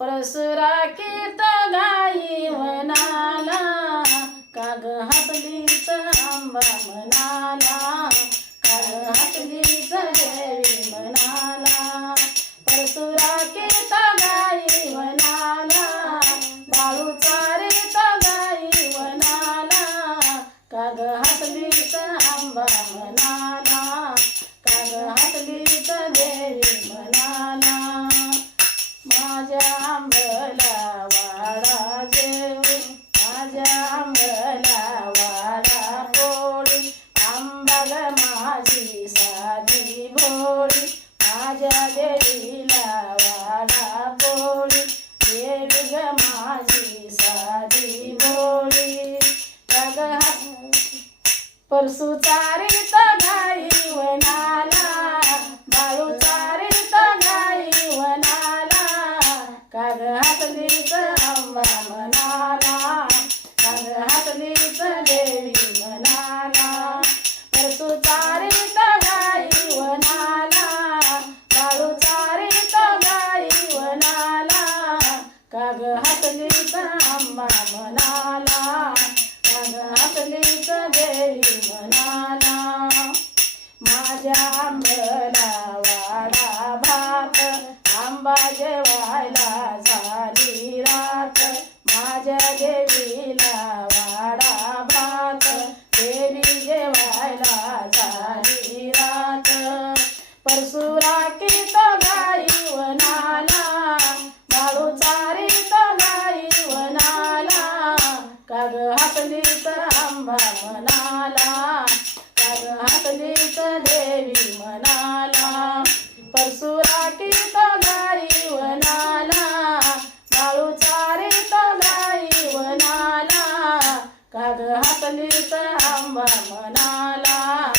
परसुराकीत गाई म्हणाला काग हसलीच आंबा म्हणाला काग हसलीच देवी आंबा माझी साधी भोळी माझ्या देवीला वाडा पोळी देवी ग माझी साधी भोळी काग परसू चारीत गाई वनाला बाळू चारीत गाई वनाला. काग हातलीच काग हातलीच आंबा म्हणाला? काग हातलीच देवी म्हणाला? माझ्या आंबला वाडा भात आंबा जेवायला झाली रात. माझ्या देवीला वाडा भात देवी जेवायला झाली रात. परसुराकीत गाई हातलीच देवी म्हणाला परसुराकीत गाई वनाला बाळू चारीत गाई वनाला काग हातलीच आंबा म्हणाला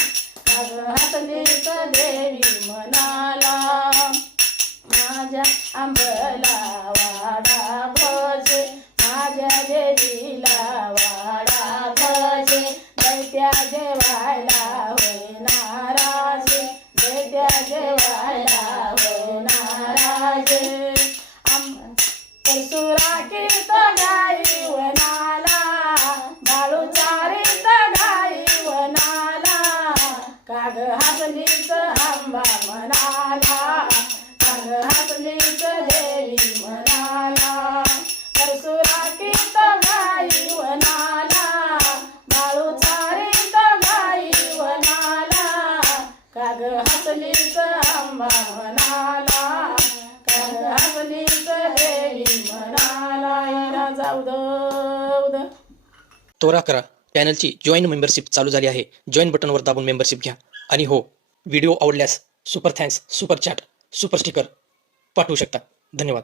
काग हातलीच देवी म्हणाला माझ्या आंबला वाडा भजे माझ्या देवीला वाडा भजे दैत्या जेवायला दैत्या जेवायला होय नाराजे परसुराकीत गाई वनाला बाळू चारीत गाई वनाला काग हातलीच आंबा म्हणाला काग हातलीच देवी तोरा आंबा देवी म्हणाला जाऊ दौद करा चॅनलची जॉईन मेंबरशिप चालू झाली आहे. जॉईन बटनवर दाबून मेंबरशिप घ्या. आणि हो व्हिडिओ आवडल्यास super thanks super chat super sticker पाठवू शकता. धन्यवाद.